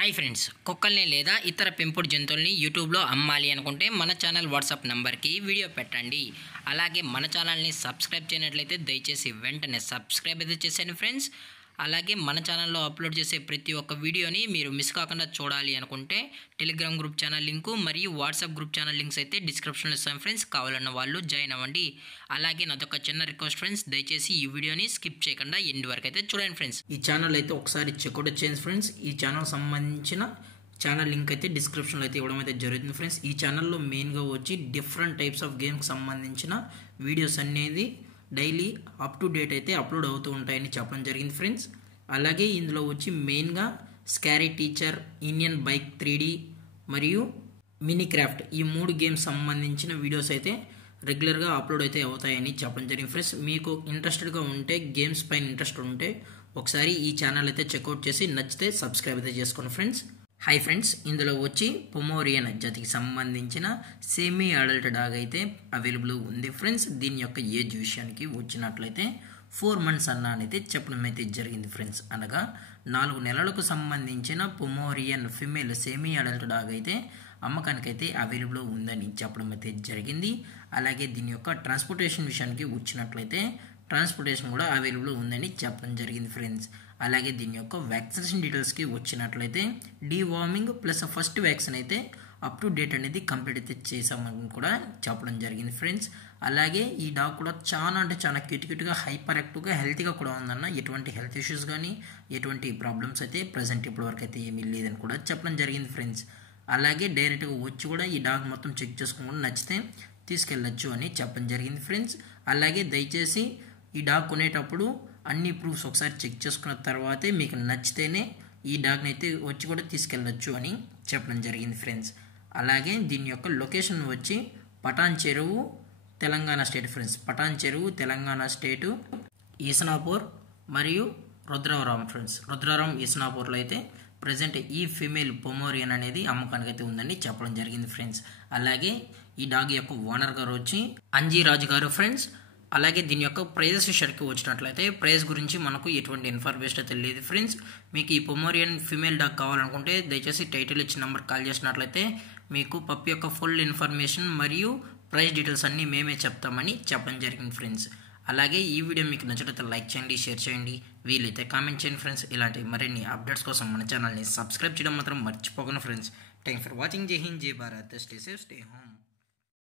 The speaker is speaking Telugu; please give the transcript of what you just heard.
హాయ్ ఫ్రెండ్స్, కుక్కల్ని లేదా ఇతర పెంపుడు జంతువుల్ని యూట్యూబ్లో అమ్మాలి అనుకుంటే మన ఛానల్ వాట్సాప్ నెంబర్కి వీడియో పెట్టండి. అలాగే మన ఛానల్ని సబ్స్క్రైబ్ చేయనట్లయితే దయచేసి వెంటనే సబ్స్క్రైబ్ అయితే చేసేయండి ఫ్రెండ్స్. అలాగే మన ఛానల్లో అప్లోడ్ చేసే ప్రతి ఒక్క వీడియోని మీరు మిస్ కాకుండా చూడాలి అనుకుంటే టెలిగ్రామ్ గ్రూప్ ఛానల్ లింకు మరియు వాట్సాప్ గ్రూప్ ఛానల్ లింక్స్ అయితే డిస్క్రిప్షన్లో ఇస్తాను ఫ్రెండ్స్. కావాలన్న వాళ్ళు జాయిన్ అవ్వండి. అలాగే నాదొక చిన్న రిక్వెస్ట్ ఫ్రెండ్స్, దయచేసి ఈ వీడియోని స్కిప్ చేయకుండా ఎండ్ వరకు అయితే చూడండి ఫ్రెండ్స్. ఈ ఛానల్ అయితే ఒకసారి చెక్అవుట్ చేయండి ఫ్రెండ్స్. ఈ ఛానల్ సంబంధించిన ఛానల్ లింక్ అయితే డిస్క్రిప్షన్లో అయితే ఇవ్వడం అయితే జరుగుతుంది ఫ్రెండ్స్. ఈ ఛానల్లో మెయిన్గా వచ్చి డిఫరెంట్ టైప్స్ ఆఫ్ గేమ్కి సంబంధించిన వీడియోస్ అనేది డైలీ అప్ టు డేట్ అయితే అప్లోడ్ అవుతూ ఉంటాయని చెప్పడం జరిగింది ఫ్రెండ్స్. అలాగే ఇందులో వచ్చి మెయిన్గా scary teacher, Indian bike 3D మరియు మినీ క్రాఫ్ట్ ఈ 3 గేమ్స్ సంబంధించిన వీడియోస్ అయితే రెగ్యులర్గా అప్లోడ్ అయితే అవుతాయని చెప్పడం జరిగింది ఫ్రెండ్స్. మీకు ఇంట్రెస్టెడ్గా ఉంటే, గేమ్స్ పైన ఇంట్రెస్ట్ ఉంటే ఒకసారి ఈ ఛానల్ అయితే చెక్అవుట్ చేసి నచ్చితే సబ్స్క్రైబ్ అయితే చేసుకోండి ఫ్రెండ్స్. హాయ్ ఫ్రెండ్స్, ఇందులో వచ్చి పొమోరియన్ జాతికి సంబంధించిన సెమీ అడల్ట్ డాగ్ అయితే అవైలబుల్ ఉంది ఫ్రెండ్స్. దీని యొక్క ఏజ్ విషయానికి వచ్చినట్లయితే 4 months అయితే చెప్పడం అయితే జరిగింది ఫ్రెండ్స్. అనగా 4 నెలలకు సంబంధించిన Pomeranian female semi adult dog అయితే అమ్మకానికైతే అవైలబుల్ ఉందని చెప్పడం అయితే జరిగింది. అలాగే దీని యొక్క ట్రాన్స్పోర్టేషన్ విషయానికి వచ్చినట్లయితే ట్రాన్స్పోర్టేషన్ కూడా అవైలబుల్ ఉందని చెప్పడం జరిగింది ఫ్రెండ్స్. అలాగే దీని యొక్క వ్యాక్సినేషన్ డీటెయిల్స్కి వచ్చినట్లయితే డీవార్మింగ్ ప్లస్ ఫస్ట్ వ్యాక్సిన్ అయితే అప్ టు డేట్ అనేది కంప్లీట్ అయితే చేసామని కూడా చెప్పడం జరిగింది ఫ్రెండ్స్. అలాగే ఈ డాగ్ కూడా చాలా అంటే చాలా క్యూట్గా హైపర్ యాక్టివ్గా హెల్తీగా కూడా ఉందన్న. ఎటువంటి హెల్త్ ఇష్యూస్ కానీ ఎటువంటి ప్రాబ్లమ్స్ అయితే ప్రజెంట్ ఇప్పటివరకు అయితే ఏమీ లేదని కూడా చెప్పడం జరిగింది ఫ్రెండ్స్. అలాగే డైరెక్ట్గా వచ్చి కూడా ఈ డాగ్ మొత్తం చెక్ చేసుకుని నచ్చితే తీసుకెళ్ళచ్చు అని చెప్పడం జరిగింది ఫ్రెండ్స్. అలాగే దయచేసి ఈ డాగ్ కొనేటప్పుడు అన్ని ప్రూఫ్స్ ఒకసారి చెక్ చేసుకున్న తర్వాతే మీకు నచ్చితేనే ఈ డాగ్ని అయితే వచ్చి కూడా తీసుకెళ్ళచ్చు అని చెప్పడం జరిగింది ఫ్రెండ్స్. అలాగే దీని యొక్క లొకేషన్ వచ్చి పటాన్ చెరువు, తెలంగాణ స్టేట్ ఫ్రెండ్స్. పటాన్ చెరువు, తెలంగాణ స్టేటు, ఈసనాపూర్ మరియు రుద్రవరం ఫ్రెండ్స్. రుద్రవరం, ఈసనాపూర్లో అయితే ప్రజెంట్ ఈ ఫీమేల్ పొమోరియన్ అనేది అమ్మకానికి అయితే ఉందని చెప్పడం జరిగింది ఫ్రెండ్స్. అలాగే ఈ డాగ్ యొక్క ఓనర్ గారు వచ్చి అంజీరాజు గారు ఫ్రెండ్స్. అలాగే దీని యొక్క ప్రైజెస్ విషయానికి వచ్చినట్లయితే ప్రైస్ గురించి మనకు ఎటువంటి ఇన్ఫర్మేషన్ అయితే లేదు ఫ్రెండ్స్. మీకు ఈ పొమోరియన్ ఫీమేల్ డాగ్ కావాలనుకుంటే దయచేసి టైటిల్ ఇచ్చిన నెంబర్ కాల్ చేసినట్లయితే మీకు పప్పి యొక్క ఫుల్ ఇన్ఫర్మేషన్ మరియు ప్రైస్ డీటెయిల్స్ అన్నీ మేమే చెప్తామని చెప్పడం జరిగింది ఫ్రెండ్స్. అలాగే ఈ వీడియో మీకు నచ్చినట్లయితే లైక్ చేయండి, షేర్ చేయండి, వీలైతే కామెంట్ చేయండి ఫ్రెండ్స్. ఇలాంటి మరిన్ని అప్డేట్స్ కోసం మన ఛానల్ని సబ్స్క్రైబ్ చేయడం మాత్రం మర్చిపోకండి ఫ్రెండ్స్. Thanks for watching. జై హింద్, జై Bharat, stay safe, stay home.